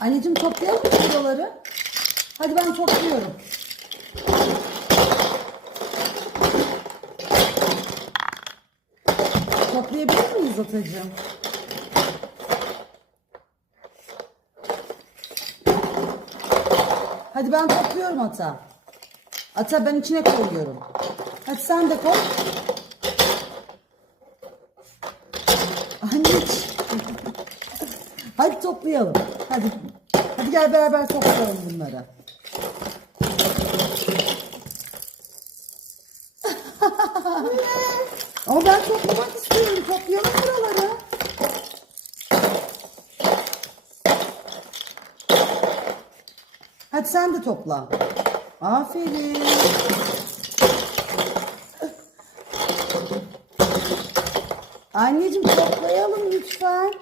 Anneciğim toplayalım mı buraları? Hadi ben topluyorum. Toplayabilir miyiz Atacığım? Hadi ben topluyorum Ata. Ata ben içine koyuyorum. Hadi sen de koy. Anneciğim. Toplayalım. Hadi. Hadi gel beraber toplayalım bunları. Ama ben toplamak istiyorum. Toplayalım buraları. Hadi sen de topla. Aferin. Anneciğim toplayalım lütfen.